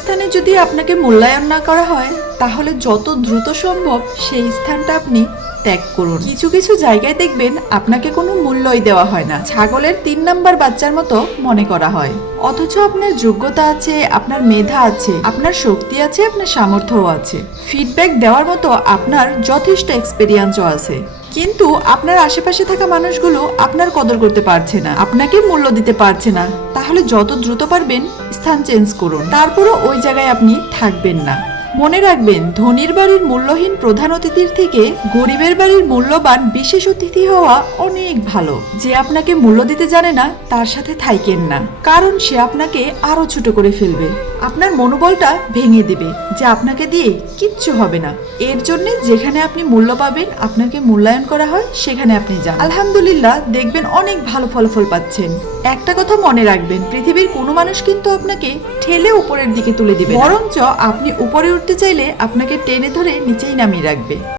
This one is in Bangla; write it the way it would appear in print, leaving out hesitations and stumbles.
স্থানে যদি আপনাকে মূল্যায়ন না করা হয় তাহলে যত দ্রুত সম্ভব সেই স্থানটা আপনি ত্যাগ করুন। কিছু কিছু জায়গায় দেখবেন আপনাকে কোনো মূল্যই দেওয়া হয় না, ছাগলের 3 নাম্বার বাচ্চার মতো মনে করা হয়। অথচ আপনার যোগ্যতা আছে, আপনার মেধা আছে, আপনার শক্তি আছে, আপনার সামর্থ্যও আছে, ফিডব্যাক দেওয়ার মতো আপনার যথেষ্ট এক্সপেরিয়েন্সও আছে। কিন্তু আপনার আশেপাশে থাকা মানুষগুলো আপনার কদর করতে পারছে না, আপনাকে মূল্য দিতে পারছে না। তাহলে যত দ্রুত পারবেন স্থান চেঞ্জ করুন, তারপরও ওই জায়গায় আপনি থাকবেন না। মনে রাখবেন, ধনীর বাড়ির মূল্যহীন প্রধান অতিথির থেকে গরিবের বাড়ির মূল্যবান বিশেষ অতিথি হওয়া অনেক ভালো। যে আপনাকে মূল্য দিতে জানে না তার সাথে থাইকেন না, কারণ সে আপনাকে আরো ছোট করে ফেলবে, আপনার মনোবলটা ভেঙে দিবে যে আপনাকে দিয়ে কিচ্ছু হবে না। এর জন্য যেখানে আপনি মূল্য পাবেন, আপনাকে মূল্যায়ন করা হয়, সেখানে আপনি যান। আলহামদুলিল্লাহ, দেখবেন অনেক ভালো ফলাফল পাচ্ছেন। একটা কথা মনে রাখবেন, পৃথিবীর কোনো মানুষ কিন্তু আপনাকে ঠেলে উপরের দিকে তুলে দিবে, বরঞ্চ আপনি উপরে উঠতে চাইলে আপনাকে টেনে ধরে নিচেই নামিয়ে রাখবে।